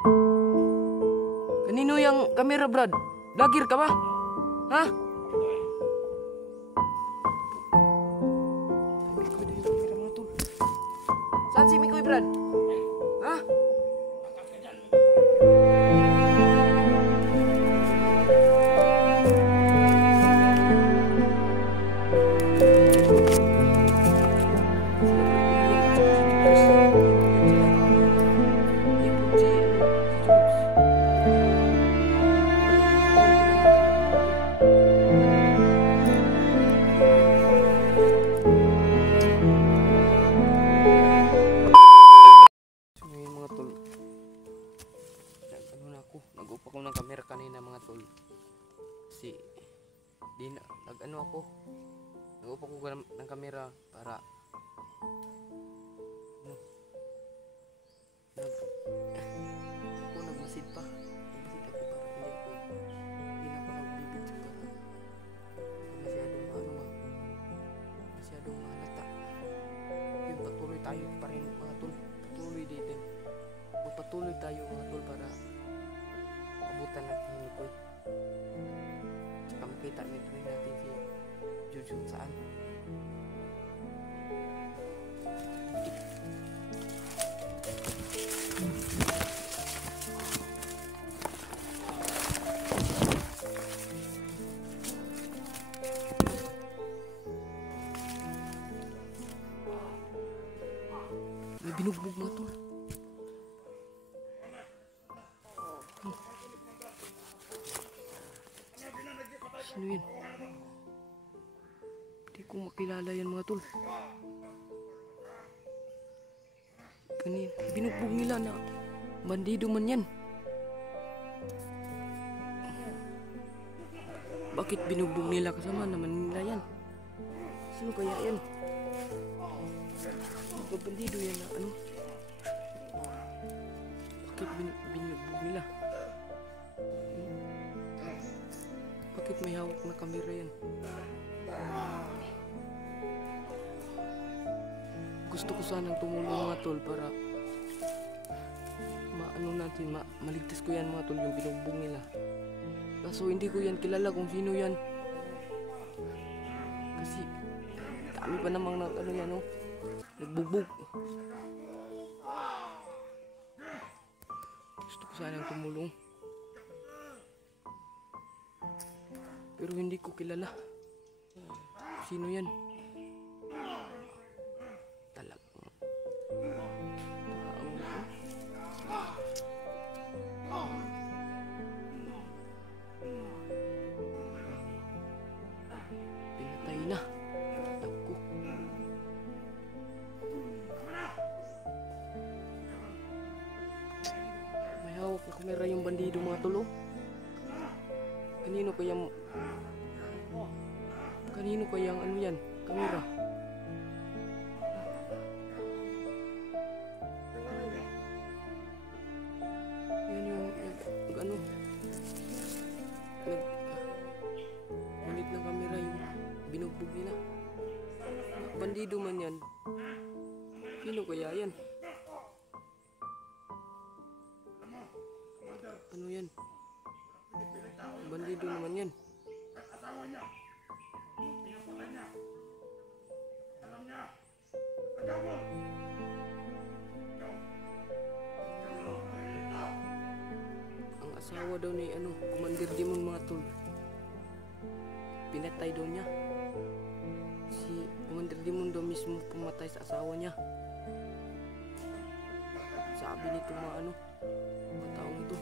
Kanino yung kamera, Brad? Vlogger ka ba? Ha? Mikoy dito yung kamera mga tol. Saan si Mikoy, Brad? Ha? Nag-upa ko ng camera kanina mga tol. Kasi nag-ano ako. Nag-upa ko ng camera para nagmasid pa. Nagmasid ako para hindi na ako nagbibidyo para masyadong mahalata. Yun, patuloy tayo pa rin mga tol. Patuloy dito. Magpatuloy tayo mga tol para abutan natin ni Mikoy. Tsaka makita nito rin natin si Jujun saan. May binugbog mga tol. Sino yun? Hindi ko makilala yan mga tol. Kanina, binugbog nila na bandido man yan. Bakit binugbog nila? Kasama naman nila yan. Sino kaya yan? Bandido yan na ano? Bakit binugbog nila? Bakit may hawak na kamera yan? Gusto ko sanang tumulong mga tol para maligtas ko yan mga tol yung binugbog nila. Kaso hindi ko yan kilala kung sino yan. Kasi dami pa namang ano yan oh. Nagbugbog. Gusto ko sanang tumulong. Pero hindi ko kilala. Sino yan? Talagang pinatay na. Ako. May hawak na kamera yung bandido mga tulo. Kanino kaya ang ano yan? Kamera. Yan yung ano manit ng kamera yung binugbog nila. Bandido man yan. Sino kaya yan? Ano yan? Bandido naman yan. Ang asawa daw ni Commander Demon mga tol. Pinatay daw niya. Si Commander Demon daw mismo pumatay sa asawa niya. Sabi nito mga taong ito.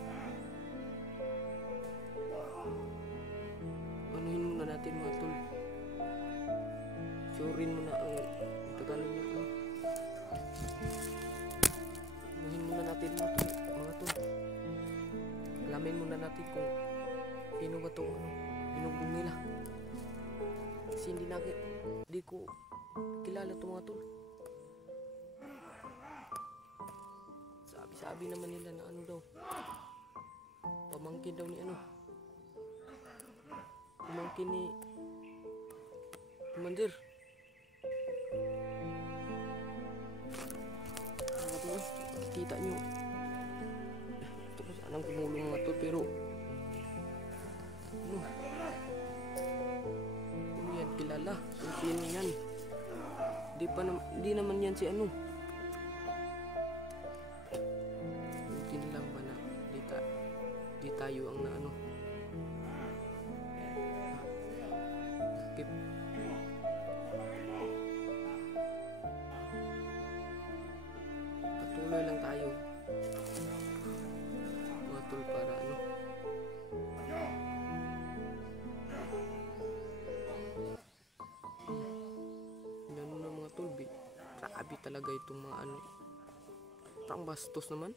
Anuhin muna natin mga tol. Surin muna ang Tagalog na anuhin muna natin mga tol. Alamin muna natin kung sino ba ito binugbog nila. Kasi hindi ko kilala ito mga tol. Sabi naman nila na ano daw, pamangkin daw ni pamangkin ni Commander. Kita nyo pero ano? Kung yan kilala, kung sino yan? Di naman yan si ano. Buti na lang ba na di tayo ang naano. Skip. Patuloy lang tayo mga tol para ano. Ano na mga tol, grabe talaga itong mga ano. Parang bastos naman.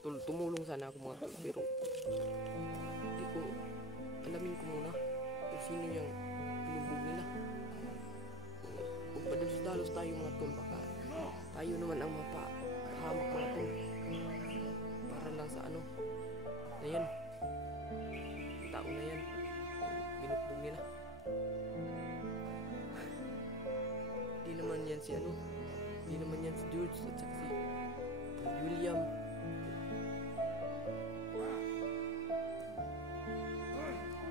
Tol, tumulong sana ako mga tol, pero hindi ko alamin ko muna kung sino yung pinumbog nila. Kung padalos-dalos tayo mga tol, baka tayo naman ang mapahamak mga tol. Para lang sa ano na yan, tao na yan, binugbog nila. Di naman yan si ano, di naman yan si George at saka si William.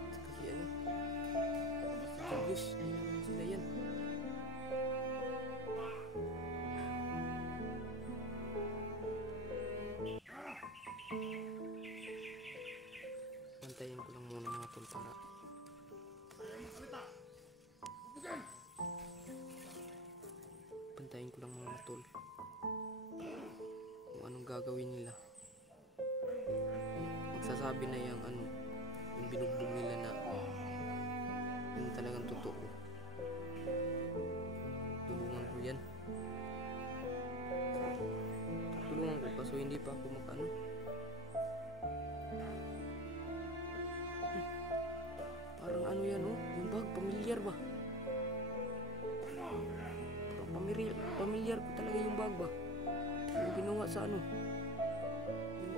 Kasi ano, si Julius, di naman sila yan. Bantayin ko lang muna mga tol para bantayin ko lang mga tol kung anong gagawin nila. Magsasabi na yung ano, yung binugbog nila na yun talagang totoo. Tulungan ko yan. Tulungan ko kaso hindi pa ako makano. Parang ano yan oh, yung bag, pamilyar ba? Parang pamilyar ko talaga yung bag ba? Yung ginawa sa ano,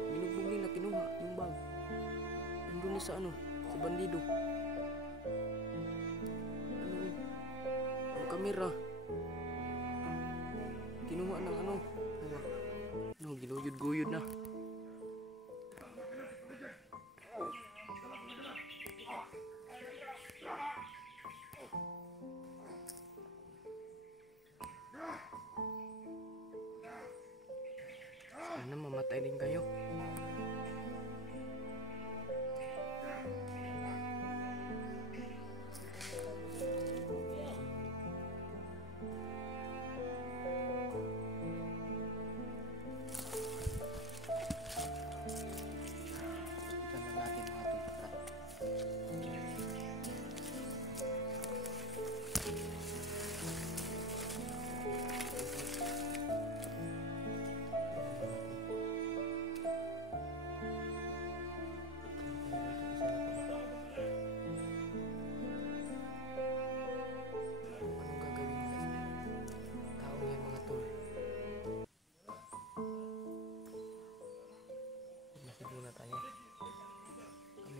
binugbog nila, kinuha yung bag. Nandun sa ano, sa bandido. Ano, ang kamera. Kinuha ng ano, ginuyod-guyod na. Sana mamatay din kayo.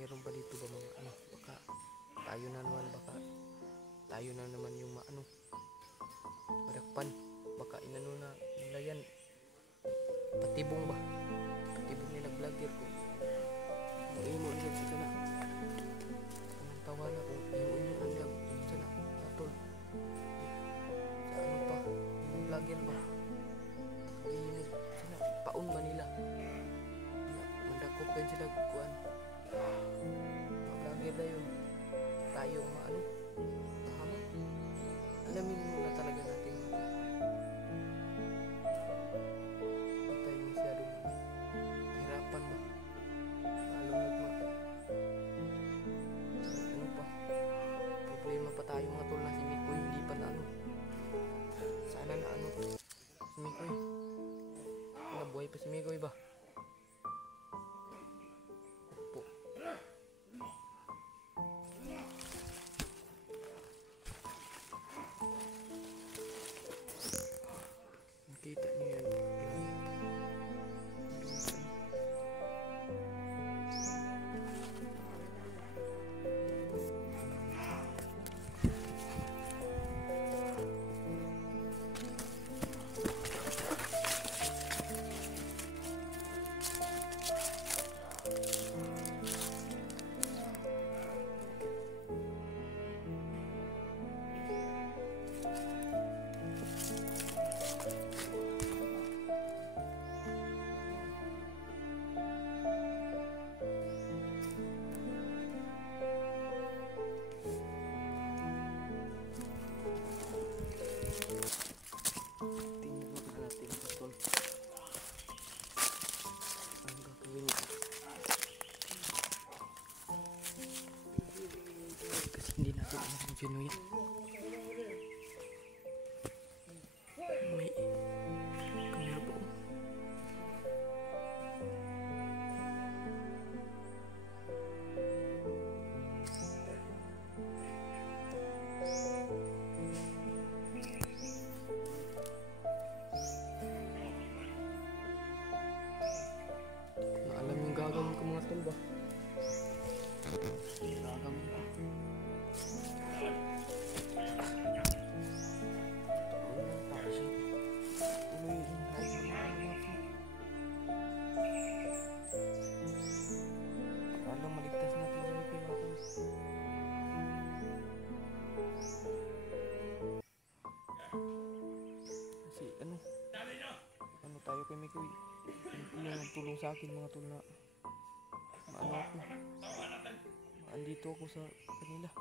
Meron ba dito ba mga ano, baka tayo na naman yung maano, madakpan, baka inano na nila yan, patibong nila vlogger ko. Ang imo nila sa sana, ang tawa na kung imo ang vlog sana, natol sa ano pa, yung vlogger ba iinig sana, paun ba nila mandakop din sila kuan. Vlogger na yun, tayo maano, pahama. Alamin muna talaga natin hindi tayo masyadong mahirapan ba, lalo ano pa, problema pa tayo mga tol na si Mikoy hindi pa na ano. Sana na ano si Mikoy, nabuhay pa si Mikoy ba. tumulong sa akin mga tol na maano ako. Andito ako sa kanila.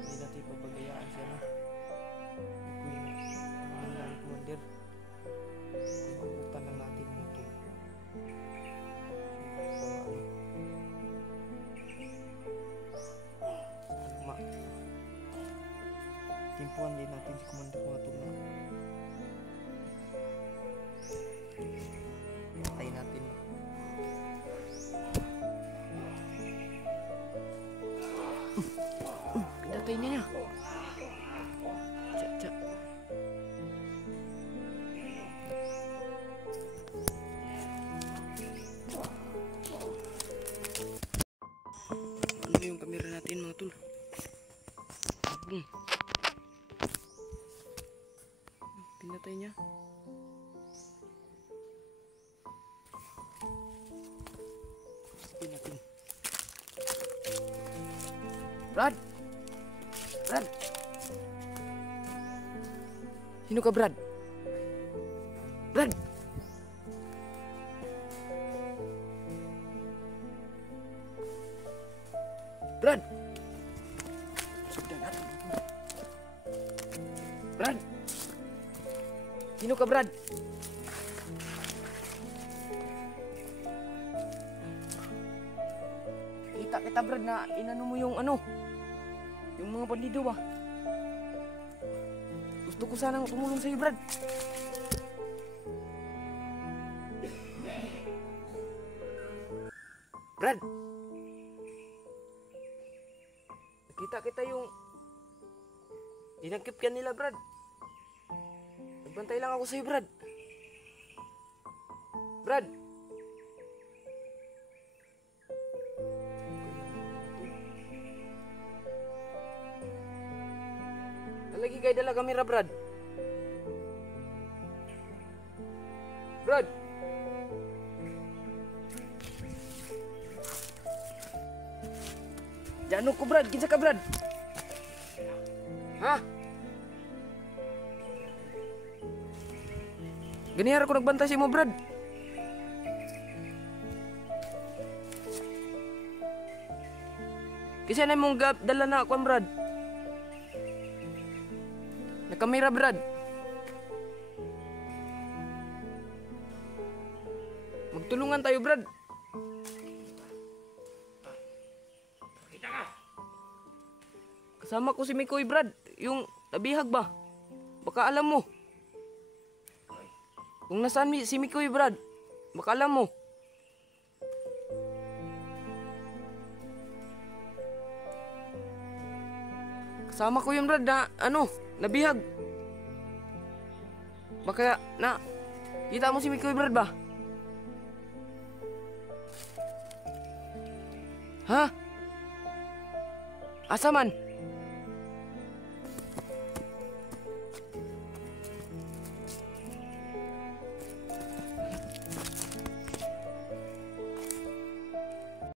Hindi natin papagayaan siya na. Kung lang commander. Kung mabutan lang natin mga tol. Timpuan din natin si commander mga tol na. Patay natin. Pinatay niya. Tsa. Ano yung kamera natin mga tol? Pinatay niya. Natin. Brad! Sino ka, Brad? Brad! Brad! Brad! Sino ka, Brad? Kita Brad na inano mo yung ano, yung mga bandido ba? Gusto ko sanang tumulong sa'yo, Brad. Brad! Nakita kita yung dinangkip ka nila, Brad. Nagbantay lang ako sa'yo, Brad. Brad! Lagi kayo dala kamera, Brad. Brad! Jano ko, Brad. Kinsa ka, Brad? Ha? Ganihara ko nagbantay sa mo, Brad. Kasi na mong dala na ako, Brad. Nakamera, Brad. Magtulungan tayo, Brad. Kasama ko si Mikoy, Brad. Yung nabihag ba? Baka alam mo. Kung nasaan si Mikoy, Brad. Baka alam mo. Kasama ko yun, Brad, na ano, nabihag. Baka na kita mo si Mikoy, Brad ba? Ha? Asa man?